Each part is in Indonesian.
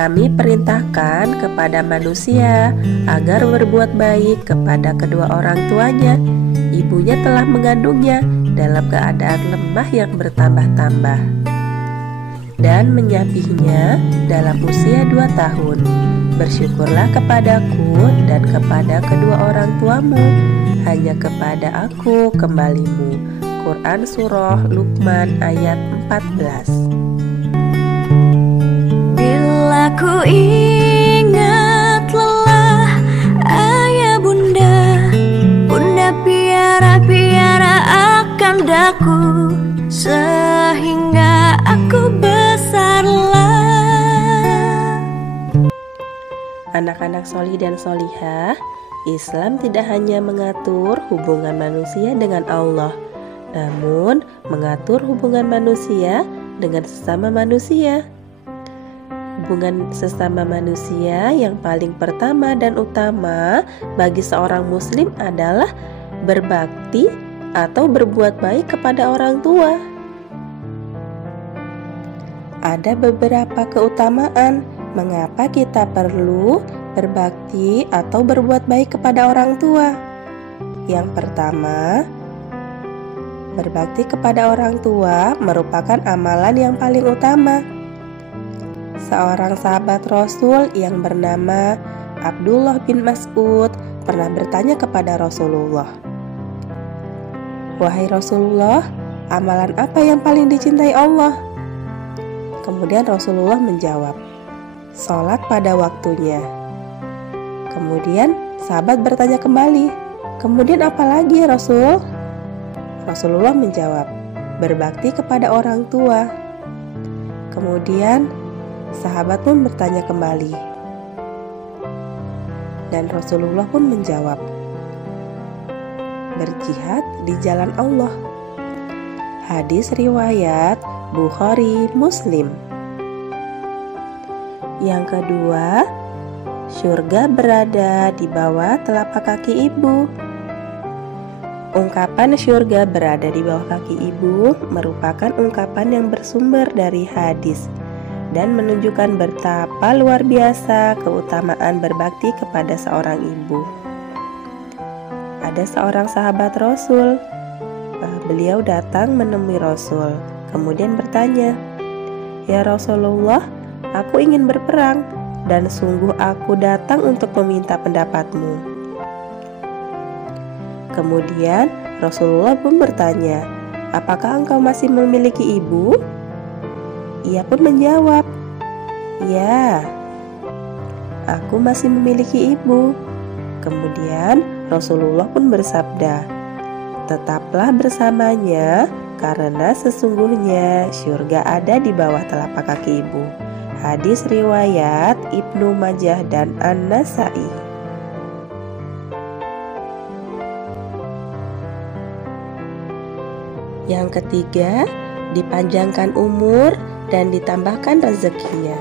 Kami perintahkan kepada manusia agar berbuat baik kepada kedua orang tuanya. Ibunya telah mengandungnya dalam keadaan lemah yang bertambah-tambah dan menyapihnya dalam usia 2 tahun. Bersyukurlah kepadaku dan kepada kedua orang tuamu, hanya kepada aku kembalimu. Quran Surah Luqman ayat 14. Bila ku ingat lelah ayah bunda, bunda piara-piara akan daku, sehingga aku besarlah. Anak-anak solih dan solihah, Islam tidak hanya mengatur hubungan manusia dengan Allah, namun mengatur hubungan manusia dengan sesama manusia. Hubungan sesama manusia yang paling pertama dan utama bagi seorang muslim adalah berbakti atau berbuat baik kepada orang tua. Ada beberapa keutamaan mengapa kita perlu berbakti atau berbuat baik kepada orang tua. Yang pertama, berbakti kepada orang tua merupakan amalan yang paling utama. Seorang sahabat Rasul yang bernama Abdullah bin Mas'ud pernah bertanya kepada Rasulullah, "Wahai Rasulullah, amalan apa yang paling dicintai Allah?" Kemudian Rasulullah menjawab, "Sholat pada waktunya." Kemudian sahabat bertanya kembali, "Kemudian apa lagi ya Rasul?" Rasulullah menjawab, "Berbakti kepada orang tua." Kemudian sahabat pun bertanya kembali, dan Rasulullah pun menjawab, "Berjihad di jalan Allah." Hadis riwayat Bukhari Muslim. Yang kedua, surga berada di bawah telapak kaki ibu. Ungkapan surga berada di bawah kaki ibu merupakan ungkapan yang bersumber dari hadis dan menunjukkan betapa luar biasa keutamaan berbakti kepada seorang ibu. Ada seorang sahabat Rasul, beliau datang menemui Rasul, kemudian bertanya, "Ya Rasulullah, aku ingin berperang dan sungguh aku datang untuk meminta pendapatmu." Kemudian Rasulullah pun bertanya, "Apakah engkau masih memiliki ibu?" Ia pun menjawab, "Ya, aku masih memiliki ibu." Kemudian Rasulullah pun bersabda, "Tetaplah bersamanya, karena sesungguhnya surga ada di bawah telapak kaki ibu." Hadis riwayat Ibnu Majah dan An-Nasa'i. Yang ketiga, dipanjangkan umur dan ditambahkan rezekinya.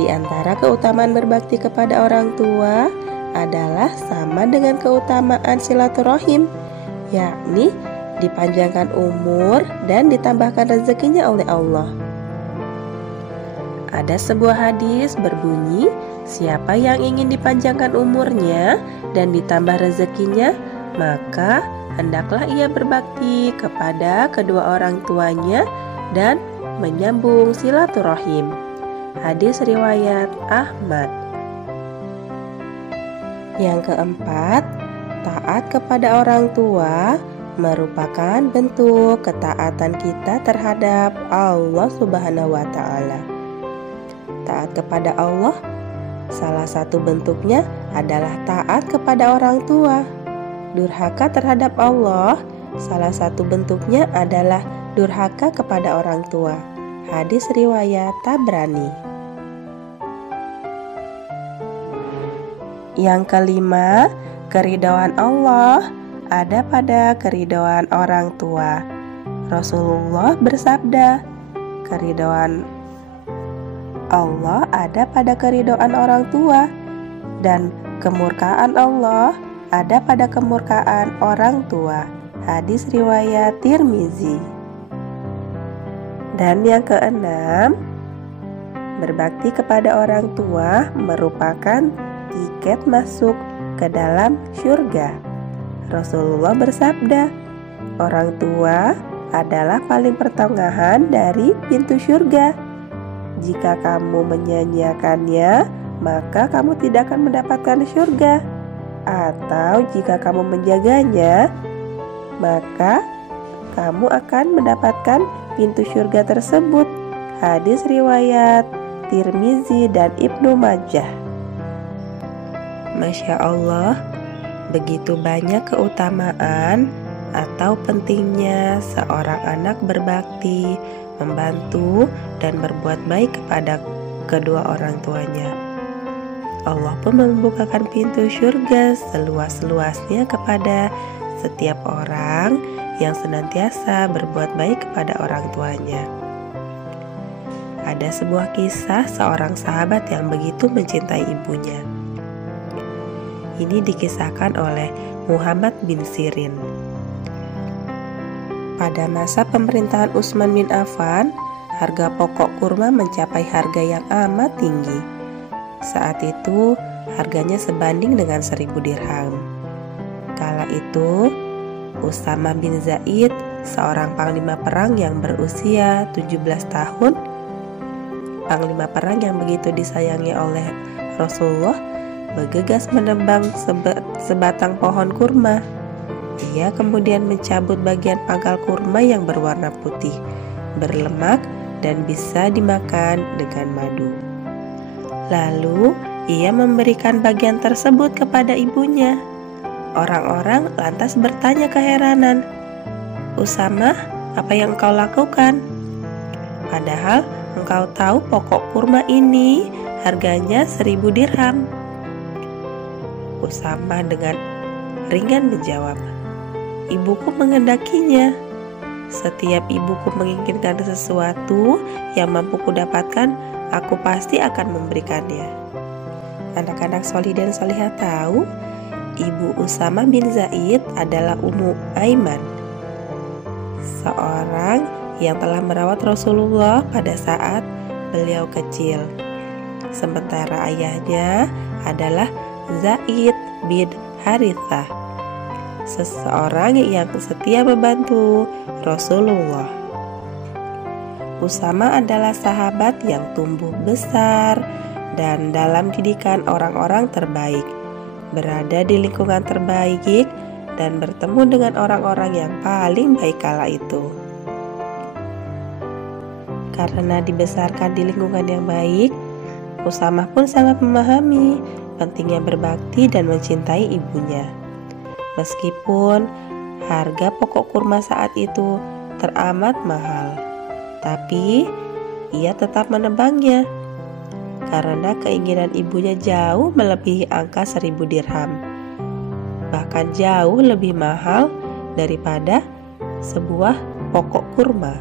Di antara keutamaan berbakti kepada orang tua adalah sama dengan keutamaan silaturahim, yakni dipanjangkan umur dan ditambahkan rezekinya oleh Allah. Ada sebuah hadis berbunyi, siapa yang ingin dipanjangkan umurnya dan ditambah rezekinya, maka hendaklah ia berbakti kepada kedua orang tuanya dan menyambung silaturahim. Hadis riwayat Ahmad. Yang keempat, taat kepada orang tua merupakan bentuk ketaatan kita terhadap Allah Subhanahu wa Ta'ala. Taat kepada Allah, salah satu bentuknya adalah taat kepada orang tua. Durhaka terhadap Allah, salah satu bentuknya adalah durhaka kepada orang tua. Hadis riwayat Tabrani. Yang kelima, keridhaan Allah ada pada keridhaan orang tua. Rasulullah bersabda, keridhaan Allah ada pada keridhaan orang tua, dan kemurkaan Allah ada pada kemurkaan orang tua. Hadis riwayat Tirmizi. Dan yang keenam, Berbakti kepada orang tua merupakan tiket masuk ke dalam surga. Rasulullah bersabda, orang tua adalah paling pertengahan dari pintu surga. Jika kamu menyanyiakannya, maka kamu tidak akan mendapatkan surga. Atau jika kamu menjaganya, maka kamu akan mendapatkan pintu surga tersebut. Hadis riwayat Tirmizi dan Ibnu Majah. Masya Allah, begitu banyak keutamaan atau pentingnya seorang anak berbakti, membantu, dan berbuat baik kepada kedua orang tuanya. Allah pun membukakan pintu surga seluas-luasnya kepada setiap orang yang senantiasa berbuat baik kepada orang tuanya. Ada sebuah kisah seorang sahabat yang begitu mencintai ibunya. Ini dikisahkan oleh Muhammad bin Sirin. Pada masa pemerintahan Utsman bin Affan, harga pokok kurma mencapai harga yang amat tinggi. Saat itu, harganya sebanding dengan 1.000 dirham. Kala itu, Usama bin Zaid, seorang panglima perang yang berusia 17 tahun, panglima perang yang begitu disayangi oleh Rasulullah, bergegas menebang sebatang pohon kurma. Ia kemudian mencabut bagian pangkal kurma yang berwarna putih, berlemak, dan bisa dimakan dengan madu. Lalu, ia memberikan bagian tersebut kepada ibunya. Orang-orang lantas bertanya keheranan, "Usama, apa yang engkau lakukan? Padahal engkau tahu pokok kurma ini harganya 1.000 dirham." Usama dengan ringan menjawab, "Ibuku menghendakinya. Setiap ibuku menginginkan sesuatu yang mampu kudapatkan, aku pasti akan memberikannya." Anak-anak solih dan solihah tahu, ibu Usama bin Zaid adalah Ummu Aiman, seorang yang telah merawat Rasulullah pada saat beliau kecil. Sementara ayahnya adalah Zaid bin Harithah, seseorang yang setia membantu Rasulullah. Usama adalah sahabat yang tumbuh besar dan dalam didikan orang-orang terbaik, berada di lingkungan terbaik, dan bertemu dengan orang-orang yang paling baik kala itu. Karena dibesarkan di lingkungan yang baik, Usama pun sangat memahami pentingnya berbakti dan mencintai ibunya. Meskipun harga pokok kurma saat itu teramat mahal, tapi ia tetap menebangnya karena keinginan ibunya jauh melebihi angka 1.000 dirham, bahkan jauh lebih mahal daripada sebuah pokok kurma.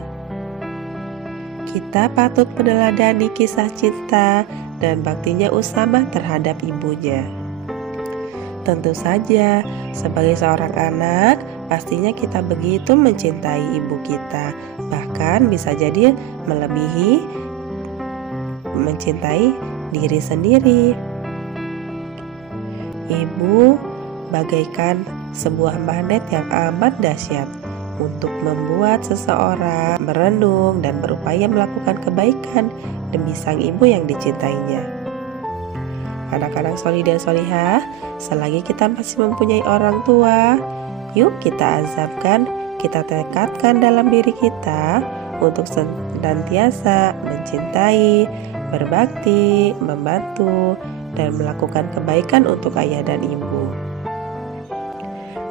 Kita patut meneladani kisah cinta dan baktinya Usama terhadap ibunya. Tentu saja, sebagai seorang anak, pastinya kita begitu mencintai ibu kita, bahkan bisa jadi melebihi mencintai diri sendiri. Ibu bagaikan sebuah magnet yang amat dahsyat untuk membuat seseorang merenung dan berupaya melakukan kebaikan demi sang ibu yang dicintainya. Anak-anak solih dan solihah, selagi kita masih mempunyai orang tua, yuk kita azamkan, kita tekadkan dalam diri kita untuk senantiasa mencintai, berbakti, membantu, dan melakukan kebaikan untuk ayah dan ibu.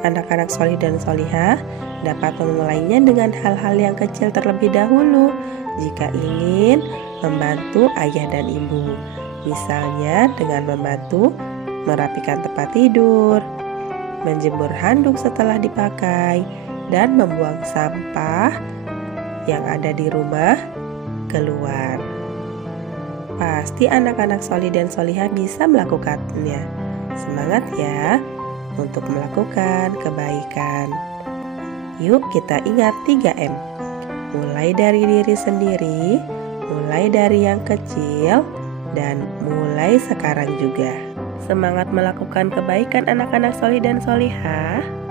Anak-anak solih dan solihah dapat memulainya dengan hal-hal yang kecil terlebih dahulu jika ingin membantu ayah dan ibu. Misalnya dengan membantu merapikan tempat tidur, menjemur handuk setelah dipakai, dan membuang sampah yang ada di rumah keluar. Pasti anak-anak solih dan solihah bisa melakukannya. Semangat ya untuk melakukan kebaikan. Yuk kita ingat 3M. Mulai dari diri sendiri, mulai dari yang kecil dan mulai sekarang juga. Semangat melakukan kebaikan anak-anak solih dan solihah.